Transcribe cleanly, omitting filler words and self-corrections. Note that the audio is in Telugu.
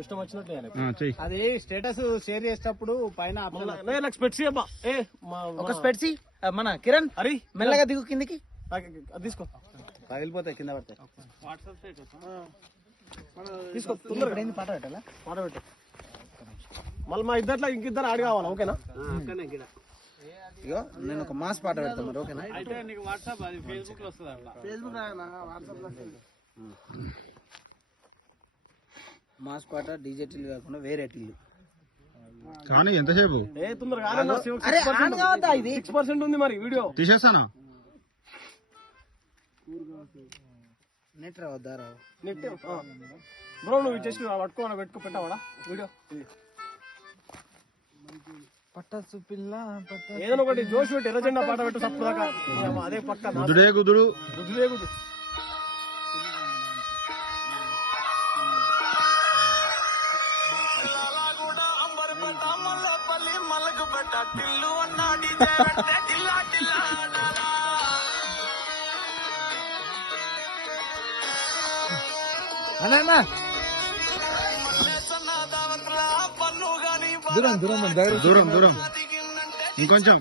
ఇష్టం వచ్చినట్టు అది స్టేటస్ షేర్ చేసేటప్పుడు పైన ఒక స్పెట్సి మన కిరణ్ అరే మెల్లగా దిగు కిందికి తీసుకో పగిలిపోతాయి కింద పడతాయి. తీసుకో పాట పెట్టాలా? పాట పెట్టు. మళ్ళీ మా ఇద్దట్లో ఇంకిద్దరు ఆడి కావాలి. ఓకేనా? ఇగో నేను ఒక మాస్ పాట పెడతాను మరి. ఓకేనా? మాస్ పాట డీజే టిల్లు కాకుండా వేరే టిల్లు కానీ ఎంతసేపు ఇది 6% ఉంది మరి వీడియో తీసేస్తాను. నెట్ రావద్దా? రావు నెట్ బ్రో నువ్వు జస్ట్ పెట్టుకో పెట్టావాడా వీడియో? పట్టసు పిల్ల ఏదైనా ఒకటి జోష్ పెట్టి ఎర్రజెండా పాట పెట్టు సప్పు దాకా. అదే పక్క గుదుడే గుదుడు గుద్దులే గుద్దు. దూరం దూరం దూరం దూరం ఇంకొంచెం